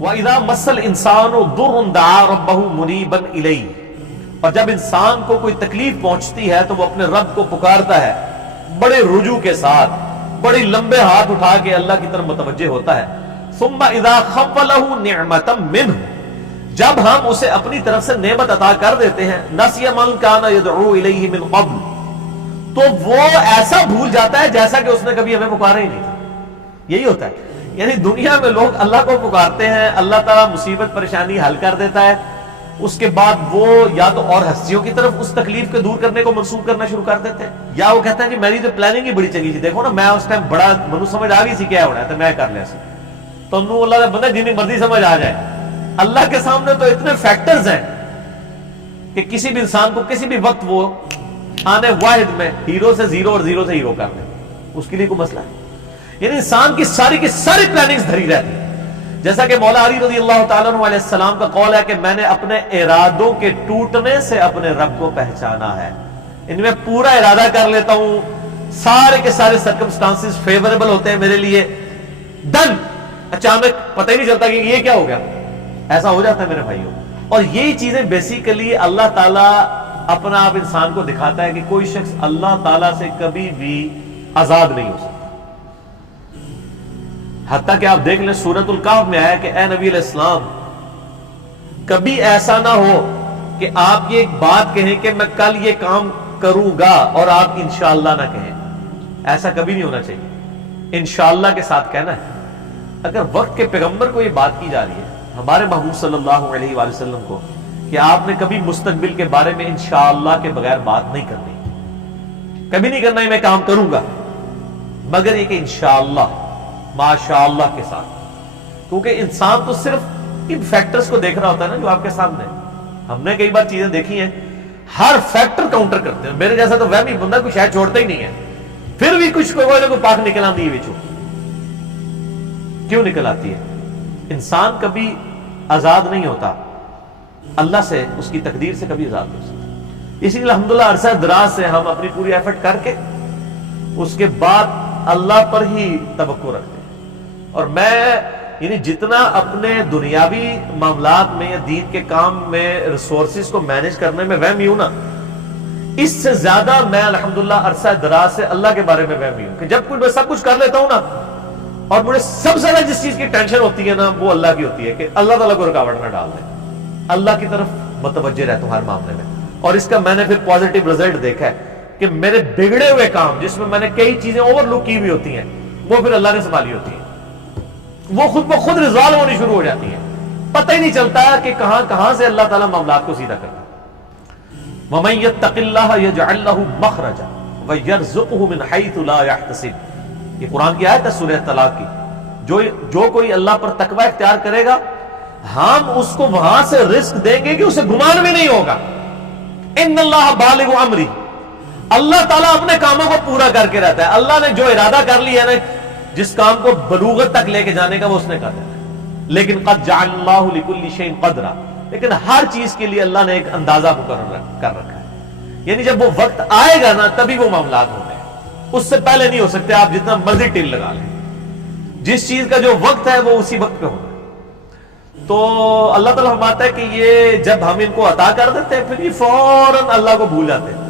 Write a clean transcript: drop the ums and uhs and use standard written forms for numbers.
وَإِذَا مَسَّ الْإِنسَانُ ضُرٌّ دَعَا رَبَّهُ مُنِيبًا إِلَيْهِ، اور جب انسان کو کوئی تکلیف پہنچتی ہے تو وہ اپنے رب کو پکارتا ہے بڑے رجوع کے ساتھ، بڑی لمبے ہاتھ اٹھا کے اللہ کی طرف متوجہ ہوتا ہے. ثُمَّ إِذَا خَوَّلَهُ نِعْمَةً مِّنْهُ، جب ہم اسے اپنی طرف سے نعمت عطا کر دیتے ہیں، نَسِيَ مَنْ كَانَ يَدْعُو إِلَيْهِ مِنْ قَبْلُ، تو وہ ایسا بھول جاتا ہے جیسا کہ اس نے کبھی ہمیں پکارا ہی نہیں تھا. یہی ہوتا ہے. یعنی دنیا میں لوگ اللہ کو پکارتے ہیں، اللہ تعالیٰ مصیبت پریشانی حل کر دیتا ہے، اس کے بعد وہ یا تو اور ہستیوں کی طرف اس تکلیف کو دور کرنے کو منسوخ کرنا شروع کر دیتے ہیں، یا وہ کہتے ہیں کہ میری تو پلاننگ ہی بڑی چنگی تھی، دیکھو نا میں اس ٹائم بڑا منو سمجھ آ گئی سی کیا ہونا ہے تو میں کر لیا سی. تو انہوں اللہ نے بندہ جنہیں مرضی سمجھ آ جائے، اللہ کے سامنے تو اتنے فیکٹرز ہیں کہ کسی بھی انسان کو کسی بھی وقت وہ آنے واحد میں ہیرو سے زیرو اور زیرو سے ہیرو کر دے، اس کے لیے کوئی مسئلہ ہے. یعنی انسان کی ساری پلاننگز دھری رہتی ہیں. جیسا کہ مولا علی رضی اللہ تعالیٰ عنہ علیہ السلام کا قول ہے کہ میں نے اپنے ارادوں کے ٹوٹنے سے اپنے رب کو پہچانا ہے. ان میں پورا ارادہ کر لیتا ہوں، سارے کے سارے سرکمسٹانسز فیوریبل ہوتے ہیں میرے لیے، ڈن، اچانک پتہ ہی نہیں چلتا کہ یہ کیا ہو گیا. ایسا ہو جاتا ہے میرے بھائیوں. اور یہی چیزیں بیسیکلی اللہ تعالیٰ اپنا آپ انسان کو دکھاتا ہے کہ کوئی شخص اللہ تعالیٰ سے کبھی بھی آزاد نہیں ہو سکتا. حتیٰ کہ آپ دیکھ لیں سورۃ الکہف میں آیا کہ اے نبی علیہ السلام کبھی ایسا نہ ہو کہ آپ یہ ایک بات کہیں کہ میں کل یہ کام کروں گا اور آپ انشاءاللہ نہ کہیں. ایسا کبھی نہیں ہونا چاہیے، انشاءاللہ کے ساتھ کہنا ہے. اگر وقت کے پیغمبر کو یہ بات کی جا رہی ہے، ہمارے محبوب صلی اللہ علیہ وآلہ وسلم کو، کہ آپ نے کبھی مستقبل کے بارے میں انشاءاللہ کے بغیر بات نہیں کرنی، کبھی نہیں کرنا ہے میں کام کروں گا، مگر یہ کہ انشاءاللہ ماشاءاللہ کے ساتھ. کیونکہ انسان تو صرف ان فیکٹرز کو دیکھ رہا ہوتا ہے نا جو آپ کے سامنے. ہم نے کئی بار چیزیں دیکھی ہیں، ہر فیکٹر کاؤنٹر کرتے ہیں. میرے جیسا تو وہمی بندہ کوئی شاید چھوڑتا ہی نہیں ہے، پھر بھی کچھ کوئی پاک نکل آتی ہے بچوں. کیوں نکل آتی ہے؟ انسان کبھی آزاد نہیں ہوتا اللہ سے، اس کی تقدیر سے کبھی آزاد نہیں ہو سکتا. اسی لیے الحمدللہ عرصہ دراز سے ہم اپنی پوری ایفرٹ کر کے اس کے بعد اللہ پر ہی توقع رکھتے ہیں. اور میں یعنی جتنا اپنے دنیاوی معاملات میں یا دین کے کام میں ریسورسز کو مینج کرنے میں وہمی ہوں نا، اس سے زیادہ میں الحمدللہ عرصہ دراز سے اللہ کے بارے میں وہمی ہوں کہ جب کچھ میں سب کچھ کر لیتا ہوں نا، اور مجھے سب سے زیادہ جس چیز کی ٹینشن ہوتی ہے نا وہ اللہ کی ہوتی ہے کہ اللہ تعالیٰ کو رکاوٹ نہ ڈال دے. اللہ کی طرف متوجہ رہتا ہوں ہر معاملے میں. اور اس کا میں نے پھر پازیٹیو رزلٹ دیکھا ہے کہ میرے بگڑے ہوئے کام جس میں میں نے کئی چیزیں اوور لک کی ہوئی ہوتی ہیں وہ پھر اللہ نے سنبھالی ہوتی ہیں، وہ خود بخود ریزالو ہونی شروع ہو جاتی ہیں. پتہ ہی نہیں چلتا کہ کہاں سے اللہ تعالیٰ معاملات کو سیدھا کرتا ہے. وَمَن يَتَّقِ اللَّهَ يَجْعَلْ لَهُ مَخْرَجًا وَيَرْزُقْهُ مِنْ حَيْثُ لَا يَحْتَسِبُ. یہ قرآن کی آیت ہے سورہ طلاق کی. جو کوئی اللہ پر تقوی اختیار کرے گا ہم اس کو وہاں سے رزق دیں گے کہ اسے گمان بھی نہیں ہوگا. ان اللہ بالغ امری، اللہ تعالیٰ اپنے کاموں کو پورا کر کے رہتا ہے. اللہ نے جو ارادہ کر لیا ہے نا، جس کام کو بلوغت تک لے کے جانے کا وہ اس نے کر دیا. لیکن قد جعل اللہ لکل شیء قدرا، لیکن ہر چیز کے لیے اللہ نے ایک اندازہ مقرر کر رکھا ہے. یعنی جب وہ وقت آئے گا نا تبھی وہ معاملات ہوتے ہیں، اس سے پہلے نہیں ہو سکتے. آپ جتنا مرضی ٹل لگا لیں، جس چیز کا جو وقت ہے وہ اسی وقت پہ ہونا ہے. تو اللہ تعالیٰ فرماتا ہے کہ یہ جب ہم ان کو عطا کر دیتے ہیں پھر یہ فوراً اللہ کو بھول جاتے ہیں.